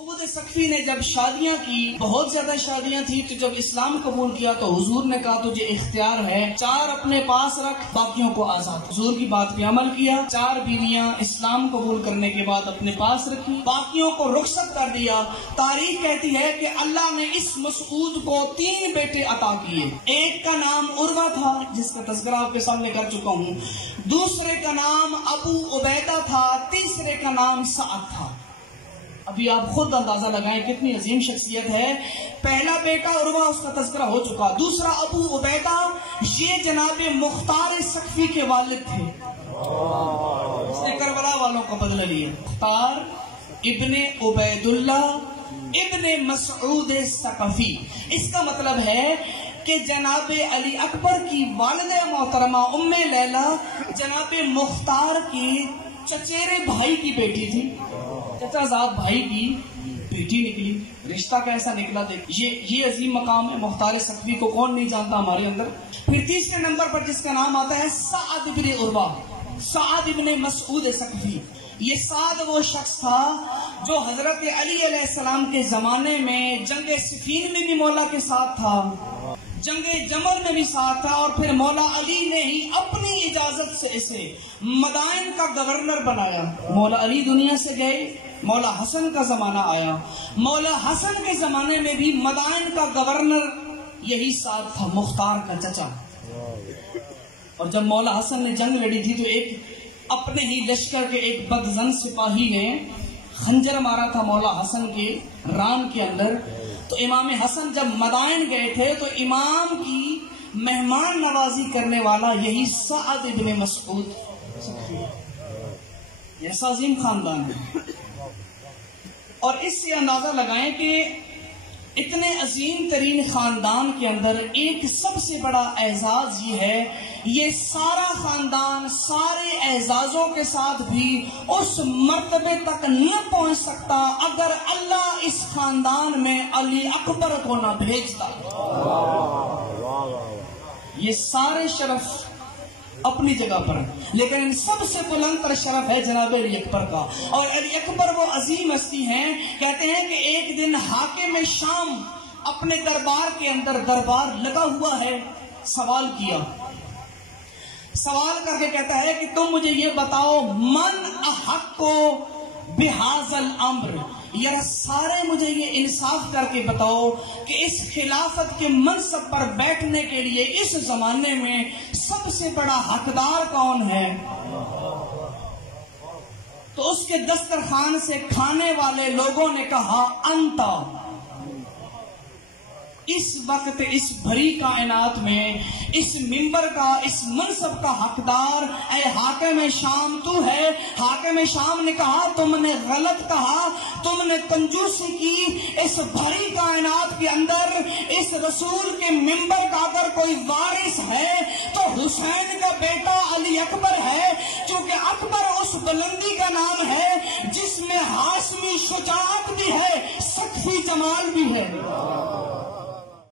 مسعود سقفی نے جب شادیاں کی، بہت زیادہ شادیاں تھی، تو جب اسلام قبول کیا تو حضور نے کہا تجھے اختیار ہے 4 اپنے پاس رکھ، باقیوں کو آزاد۔ حضور کی بات پہ عمل کیا، 4 بیویاں اسلام قبول کرنے کے بعد اپنے پاس رکھی، باقیوں کو رخصت کر دیا۔ تاریخ کہتی ہے کہ اللہ نے اس مسعود کو 3 بیٹے عطا کیے۔ ایک کا نام عروہ تھا، جس کا تذکرہ آپ کے سامنے کر چکا ہوں، دوسرے کا نام ابو عبیدہ تھا، تیسرے کا نام سعد تھا۔ ابھی آپ خود اندازہ لگائیں کتنی عظیم شخصیت ہے۔ پہلا بیٹا عروہ، اس کا تذکرہ ہو چکا، دوسرا ابو عبیدہ، یہ جناب مختار سقفی کے والد تھے، اس نے کربلا والوں کا بدلہ لیا۔ مختار ابن عبید اللہ ابن مسعود سقفی، اس کا مطلب ہے کہ جناب علی اکبر کی والدہ محترمہ ام لیلہ جناب مختار کی چچیرے بھائی کی بیٹی تھی، چچا زاد بھائی کی بیٹی نکلی۔ رشتہ کیسا نکلا دیکھ، یہ عظیم مقام ہے۔ مختار سقفی کو کون نہیں جانتا ہمارے اندر۔ پھر تیسرے نمبر پر جس کا نام آتا ہے سعد ابن عروہ، سعد ابن مسعود سقفی۔ یہ سعد وہ شخص تھا جو حضرت علی علیہ السلام کے زمانے میں جنگ صفین میں بھی مولا کے ساتھ تھا، جنگ جمل میں بھی ساتھ تھا، اور پھر مولا علی نے ہی اپنی اجازت سے اسے مدائن کا گورنر بنایا۔ مولا علی دنیا سے گئے، مولا حسن کا زمانہ آیا، مولا حسن کے زمانے میں بھی مدائن کا گورنر یہی ساتھ تھا، مختار کا چچا۔ اور جب مولا حسن نے جنگ لڑی تھی تو ایک اپنے ہی لشکر کے ایک بدظن سپاہی نے خنجر مارا تھا مولا حسن کے ران کے اندر۔ تو امام حسن جب مدائن گئے تھے تو امام کی مہمان نوازی کرنے والا یہی سعد ابن مسعود، ایسا عظیم خاندان ہے۔ اور اس سے اندازہ لگائیں کہ اتنے عظیم ترین خاندان کے اندر ایک سب سے بڑا اعزاز یہ ہے، یہ سارا خاندان سارے اعزازوں کے ساتھ بھی اس مرتبے تک نہ پہنچ سکتا اگر اللہ اس خاندان میں علی اکبر کو نہ بھیجتا۔ یہ سارے شرف اپنی جگہ پر ہیں، لیکن ان سب سے بلند تر شرف ہے جناب علی اکبر کا۔ اور علی اکبر وہ عظیم ہستی ہیں، کہتے ہیں کہ ایک دن حاکم شام اپنے دربار کے اندر، دربار لگا ہوا ہے، سوال کیا، سوال کر کے کہتا ہے کہ تم مجھے یہ بتاؤ من احق بہذا الامر، یار سارے مجھے یہ انصاف کر کے بتاؤ کہ اس خلافت کے منصب پر بیٹھنے کے لیے اس زمانے میں سب سے بڑا حقدار کون ہے؟ تو اس کے دسترخوان سے کھانے والے لوگوں نے کہا انتا۔ اس وقت اس بھری کائنات میں اس منبر کا، اس منصب کا حقدار اے حاکم شام تو ہے۔ حاکم شام نے کہا تم نے غلط کہا، تم نے کنجوسی کی، اس بھری کائنات کے اندر اس رسول کے منبر کا اگر کوئی وارث ہے تو حسین کا بیٹا علی اکبر ہے، کیونکہ اکبر اس بلندی کا نام ہے جس میں ہاشمی شجاعت بھی ہے، سقفی جمال بھی ہے۔